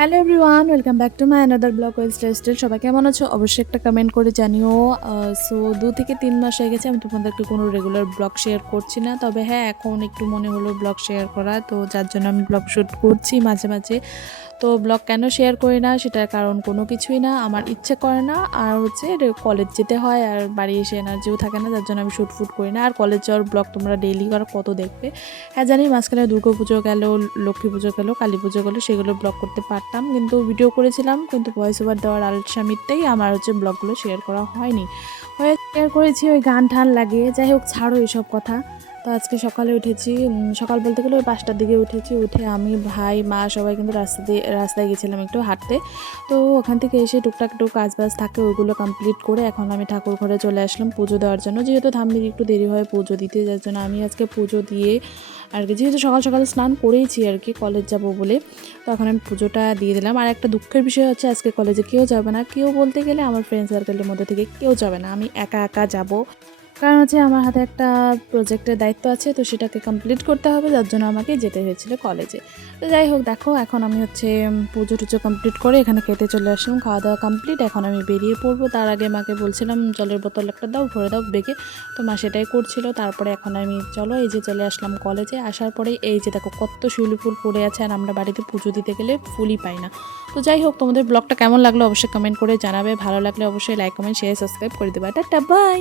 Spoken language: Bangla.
Hello everyone welcome back to my another blog well style সবাই কেমন আছো? অবশ্যই একটা কমেন্ট করে জানিও। সো দু থেকে তিন মাস হয়ে গেছে, আমি তোমাদেরকে কোনো রেগুলার ব্লগ শেয়ার করছি না। তবে হ্যাঁ এখন একটু মনে হলো ব্লগ শেয়ার করা, তো যার জন্য আমি ব্লগ শ্যুট করছি মাঝে মাঝে। তো ব্লগ কেন শেয়ার করি না সেটার কারণ কোনো কিছুই না, আমার ইচ্ছে করে না। আর হচ্ছে কলেজ যেতে হয় আর বাড়ি এসে এনার্জিও থাকে না, যার জন্য আমি শ্যুট ফুট করি না। আর কলেজ যাওয়ার ব্লগ তোমরা ডেইলি আর কত দেখবে? হ্যাঁ জানি মাঝখানে দুর্গা পুজো গেল, লক্ষ্মী পুজো গেল, কালী পুজো গেলো, সেগুলো ব্লগ করতে পারতাম। কিন্তু ভিডিও করেছিলাম, কিন্তু ভয়েস ওভার দেওয়ার আলসামিতেই আমার হচ্ছে ব্লগগুলো শেয়ার করা হয়নি। হয়ে শেয়ার করেছি, ওই গান ঠান লাগিয়ে। যাই হোক, ছাড়ো এসব কথা। তো আজকে সকালে উঠেছি সকাল বলতে গেলে ওই পাঁচটার দিকে উঠেছি। উঠে আমি, ভাই, মা সবাই কিন্তু রাস্তা দিয়ে, রাস্তায় গেছিলাম একটু হাঁটতে। তো ওখান থেকে এসে টুকটাক একটু কাজ বাজ থাকে, ওইগুলো কমপ্লিট করে এখন আমি ঠাকুর ঘরে চলে আসলাম পুজো দেওয়ার জন্য। যেহেতু ধাম্মির একটু দেরি হয় পুজো দিতে, যার জন্য আমি আজকে পুজো দিয়ে আর কি, যেহেতু সকাল সকাল স্নান করেইছি আর কি, কলেজ যাব বলে, তো এখন আমি পুজোটা দিয়ে দিলাম। আর একটা দুঃখের বিষয় হচ্ছে, আজকে কলেজে কেউ যাবে না। কেউ বলতে গেলে আমার ফ্রেন্ড সার্কেলের মধ্যে থেকে কেউ যাবে না। আমি একা একা যাব। কারণ হচ্ছে আমার হাতে একটা প্রজেক্টের দায়িত্ব আছে, তো সেটাকে কমপ্লিট করতে হবে, যার জন্য আমাকে যেতে হয়েছিল কলেজে তো যাই হোক, দেখো, এখন আমি হচ্ছে পুজো টুজো কমপ্লিট করে এখানে খেতে চলে আসলাম খাওয়া দাওয়া কমপ্লিট এখন আমি বেরিয়ে পড়ব। তার আগে মাকে বলছিলাম, জলের বোতল একটা দাও, ভরে দাও, বেগে। তো মা সেটাই করছিল, তারপরে এখন আমি, চলো, এই যে চলে আসলাম কলেজে আসার পরে, এই যে দেখো, কত শিউলি ফুল পড়ে আছে, আর আমরা বাড়িতে পুজো দিতে গেলে ফুলই পাই না। তো যাই হোক, তোমাদের ব্লগটা কেমন লাগল অবশ্যই কমেন্ট করে জানাবে, ভালো লাগলে অবশ্যই লাইক কমেন্ট শেয়ার সাবস্ক্রাইব করে দেবে। Tata bye